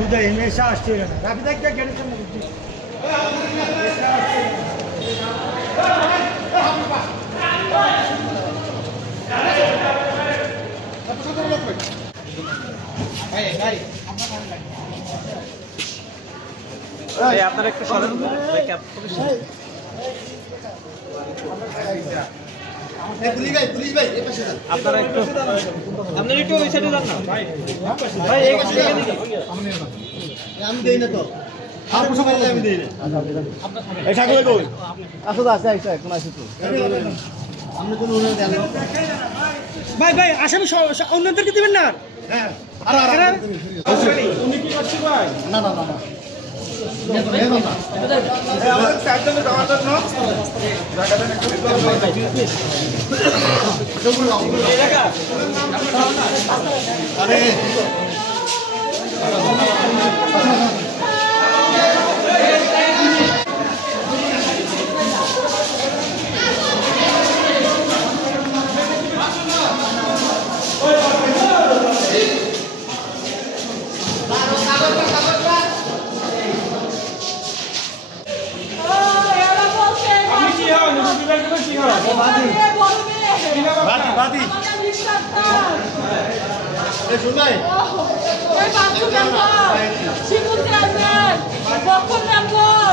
उदय हमेशा ऑस्ट्रेलिया में अभी तक क्या गेड़ी से मुझे আপনারা একটু সরেন পুলিশ ভাই আপনারা একটু আপনারা একটু ওই সাইডে যান না ভাই ভাই এই পাশে আমি দেই না তো আর কিছু বললে আমি দেই না এই ঠাকুর কই আসো আছে আইসা কোন আছে তো আমরা কোন উনি দেন ভাই ভাই আসামি অন্যদেরকে দিবেন না হ্যাঁ আর উনি কি করছে ভাই না না না বাদি এই শুন ভাই ওই বাচ্চু নাম্বার শিমুল চেয়ারম্যান বকর নাম্বার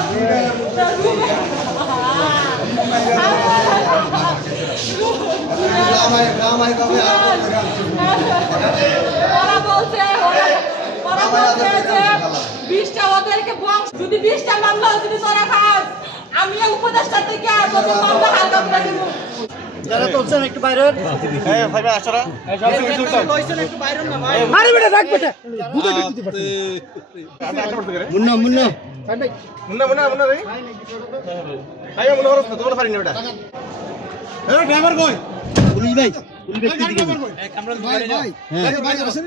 রামাই কবে ওরা বলছে যে 20টা ওদেরকে বংশ যদি 20টা মামলা যদি তোরা খাস আমি উপদেষ্টা থেকে তোদের মামলা হালকা করে দেব যারা তোলছেন একটু বাইরে হ্যাঁ ভাই আসরা একটু বাইরে না ভাই আরে বেটা রাখ বেটা দুটো দিতে পারছিস মুন্না মুন্না মুন্না মুন্না মুন্না রে ভাই মুন্না করছ তোমরা পারি না বেটা এ ড্রাইভার কই পুলিশ ভাই দিকে ভাই ভাই আসেন